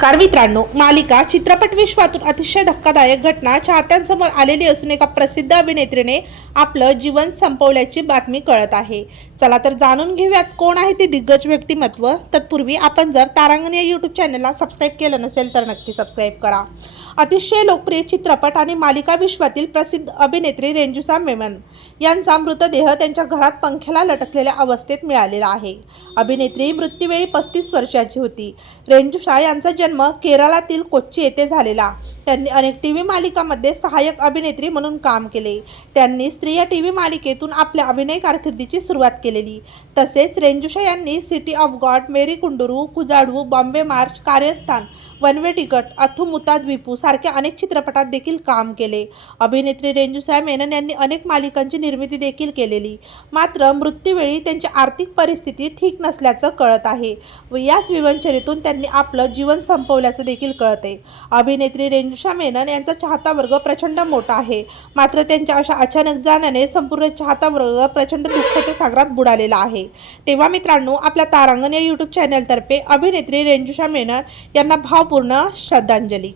नमस्कार मित्रांनो मालिका चित्रपट विश्वातून अतिशय धक्कादायक घटना चाहत्यांसमोर आलेली असून एका प्रसिद्ध अभिनेत्रीने आपलं जीवन संपवल्याची बातमी कळत आहे. चला तर जाणून घेऊयात कोण आहे ते दिग्गज व्यक्तिमत्व. तत्पूर्वी आपण जर तारांगण या यूट्यूब चॅनलला सबस्क्राईब केलं नसेल तर नक्की सबस्क्राईब करा. अतिशय लोकप्रिय चित्रपट आणि मालिका विश्वातील प्रसिद्ध अभिनेत्री रेंजुसा मेमन यांचा मृतदेह त्यांच्या घरात पंख्याला लटकलेल्या अवस्थेत मिळालेला आहे. अभिनेत्री मृत्यूवेळी पस्तीस वर्षाची होती. रेंजुषा यांचा जन्म केरळातील कोच्ची येथे झालेला. त्यांनी अनेक टी व्ही मालिकांमध्ये सहाय्यक अभिनेत्री म्हणून काम केले. त्यांनी स्त्री या टी व्ही मालिकेतून आपल्या अभिनय कारकिर्दीची सुरुवात केलेली. तसेच रेंजुषा यांनी city of God Mary कुंडुरू कुजाडू Bombay March Karyasthan one way ticket अथुमुता द्वीपू सारख्या अनेक चित्रपटात देखील काम केले. अभिनेत्री रेंजुसा मेनन यांनी अनेक मालिकांची निर्मिती देखील केलेली. मात्र मृत्यूवेळी त्यांची आर्थिक परिस्थिती ठीक नसल्याचं कळत आहे. व याच विवंचनेतून त्यांनी आपलं जीवन संपवल्याचं देखील कळते अभिनेत्री रेंजू रेंजुषा मेनन यांचा चाहता वर्ग प्रचंड मोठा आहे. मात्र त्यांच्या अशा अचानक जाण्याने संपूर्ण चाहता वर्ग प्रचंड दुःखाच्या सागरात बुडालेला आहे. तेव्हा मित्रांनो आपल्या तारांगण या यूट्यूब चॅनलतर्फे अभिनेत्री रेंजुषा मेनन यांना भावपूर्ण श्रद्धांजली.